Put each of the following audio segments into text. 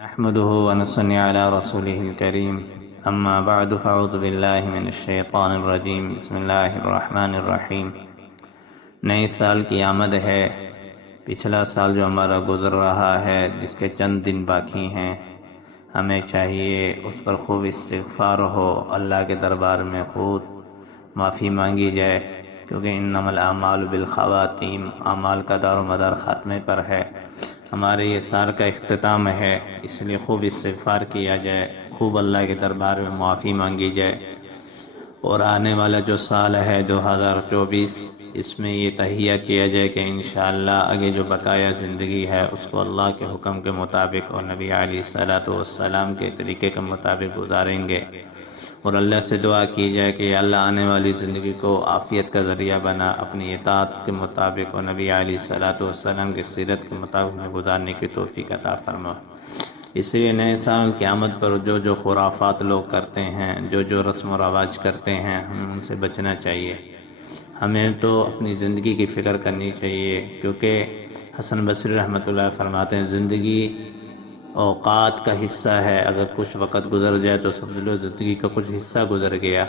نحمده ونصلي على رسوله الكريم اما بعد فاعوذ باللہ من الشیطان الرجیم بسم اللہ الرحمن الرحیم۔ نئے سال کی آمد ہے۔ پچھلا سال جو ہمارا گزر رہا ہے، جس کے چند دن باقی ہیں، ہمیں چاہیے اس پر خوب استغفار ہو، اللہ کے دربار میں خود معافی مانگی جائے، کیونکہ انما الاعمال بالخواتیم، اعمال کا دار و مدار خاتمے پر ہے۔ ہمارے یہ سال کا اختتام ہے، اس لیے خوب استغفار کیا جائے، خوب اللہ کے دربار میں معافی مانگی جائے، اور آنے والا جو سال ہے 2024، اس میں یہ تہیہ کیا جائے کہ انشاءاللہ آگے جو بقایا زندگی ہے اس کو اللہ کے حکم کے مطابق اور نبی علیہ الصلوۃ والسلام کے طریقے کے مطابق گزاریں گے، اور اللہ سے دعا کی جائے کہ یا اللہ آنے والی زندگی کو عافیت کا ذریعہ بنا، اپنی اطاعت کے مطابق اور نبی علیہ الصلوۃ والسلام کی سیرت کے مطابق میں گزارنے کی توفیق عطا فرما۔ اس لیے نئے سال کی آمد پر جو خرافات لوگ کرتے ہیں، جو رسم و رواج کرتے ہیں، ہمیں ان سے بچنا چاہیے۔ ہمیں تو اپنی زندگی کی فکر کرنی چاہیے، کیونکہ حسن بصری رحمۃ اللہ فرماتے ہیں زندگی اوقات کا حصہ ہے، اگر کچھ وقت گزر جائے تو سمجھ لو زندگی کا کچھ حصہ گزر گیا۔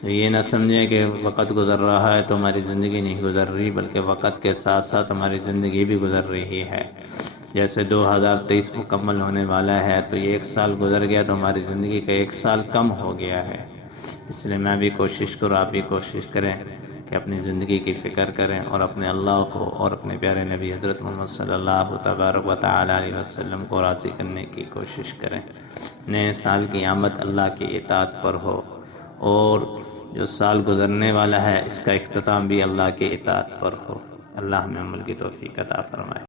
تو یہ نہ سمجھیں کہ وقت گزر رہا ہے تو ہماری زندگی نہیں گزر رہی، بلکہ وقت کے ساتھ ساتھ ہماری زندگی بھی گزر رہی ہے۔ جیسے 2023 مکمل ہونے والا ہے، تو یہ ایک سال گزر گیا تو ہماری زندگی کا ایک سال کم ہو گیا ہے۔ اس لیے میں بھی کوشش کروں، آپ بھی کوشش کریں کہ اپنی زندگی کی فکر کریں، اور اپنے اللہ کو اور اپنے پیارے نبی حضرت محمد صلی اللہ تبارک و تعالی علیہ وسلم کو راضی کرنے کی کوشش کریں۔ نئے سال کی آمد اللہ کی اطاعت پر ہو، اور جو سال گزرنے والا ہے اس کا اختتام بھی اللہ کی اطاعت پر ہو۔ اللہ ہمیں عمل کی توفیق عطا فرمائے۔